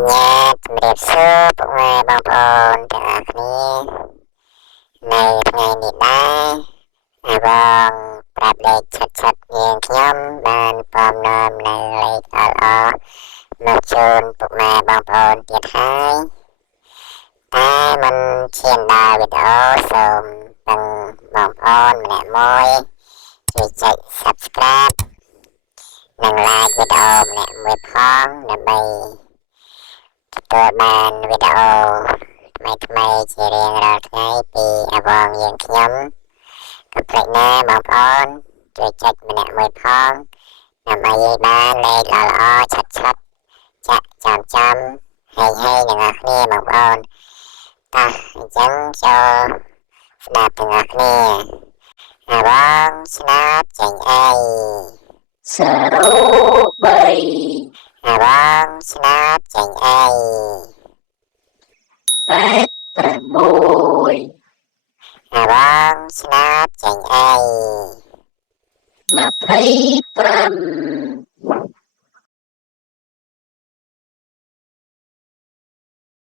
ញ្ញាតជំរាបសួរពុកម៉ែបងប្អូនទាំងអស់គ្នានៅថ្ងៃនេះដែរហើយបងប្រាប់លេខឆិតនាងខ្ញុំបានពំនាំនៅលេខល្អមកជូនពុកម៉ែបងប្អូនទៀតហើយតែមិនឈានដល់វីដេអូសូមពឹងបងប្អូនម្នាក់មួយជួយចុច Subscribe និង Like វីដេអូម្នាក់មួយផងដើម្បីទទួលបានវីដេអូថ្មីៗជារៀងរាល់ថ្ងៃពីអវងយើងខ្ញុំកុំភ្លេចណាបងប្អូនជួយចុចម្នាក់មួយផងដើម្បីឲ្យបានលេខល្អៗឆាត់ចាក់ចំហើយទាំងអស់គ្នាបងប្អូនតោះអញ្ចឹងចូលស្ដាប់ទាំងអស់គ្នាអវងស្នោតចេញអីសរុបអវងស្នោតចេញអី86អវងស្នោតចេញអី25